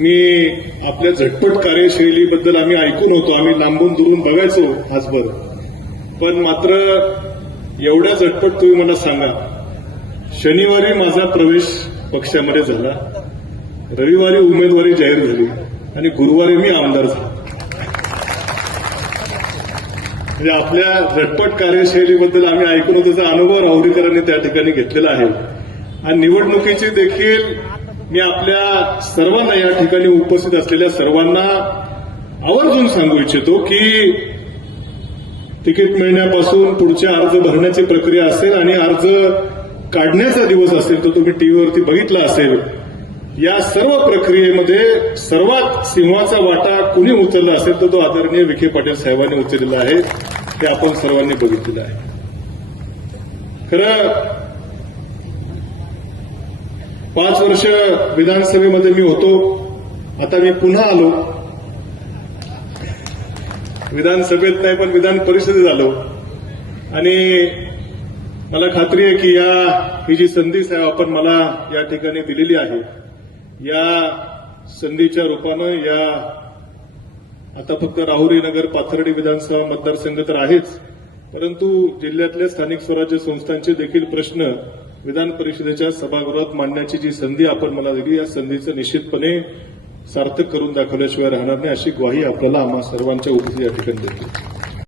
मी आपल्या झटपट कार्यशैलीबद्दल आम्ही ऐकून होतो, आम्ही लांबून दुरून बघायचो आजभर, पण मात्र एवढ्या झटपट तुम्ही मला सांगा, शनिवारी माझा प्रवेश पक्षामध्ये झाला, रविवारी उमेदवारी जाहीर झाली आणि गुरुवारी मी आमदार झालो. म्हणजे आपल्या झटपट कार्यशैलीबद्दल आम्ही ऐकून होतो, त्याचा अनुभव राहुरीकरांनी त्या ठिकाणी घेतलेला आहे. आणि निवडणुकीची देखील मी आपल्या सर्वांना, या ठिकाणी उपस्थित असलेल्या सर्वांना आवर्जून सांगू इच्छितो की तिकीट मिळण्यापासून पुढच्या अर्ज भरण्याची प्रक्रिया असेल आणि अर्ज काढण्याचा दिवस असेल, तो तुम्ही टीव्हीवरती बघितला असेल. या सर्व प्रक्रियेमध्ये सर्वात सिंहाचा वाटा कुणी उचलला असेल तर तो आदरणीय विखे पाटील साहेबांनी उचललेला आहे, हे आपण सर्वांनी बघितलेलं आहे. खरं 5 वर्ष विधानसभेमध्ये मी होतो, आता मी पुन्हा आलो, विधानसभेत नाही पण विधान परिषदेत आलो आणि मला खात्री आहे की ही जी संधी साहेब आपण मला या ठिकाणी दिलेली आहे, या संधीच्या रूपानं आता फक्त राहुरी नगर पाथर्डी विधानसभा मतदारसंघ तर आहेच, परंतु जिल्ह्यातल्या स्थानिक स्वराज्य संस्थांचे देखील प्रश्न विधान परिषदेच्या सभागृहात मांडण्याची जी संधी आपण मला दिली, या संधीचं निश्चितपणे सार्थक करून दाखवल्याशिवाय राहणार नाही, अशी ग्वाही आपल्याला आम्हा सर्वांच्या उपस्थित या ठिकाणी देतो.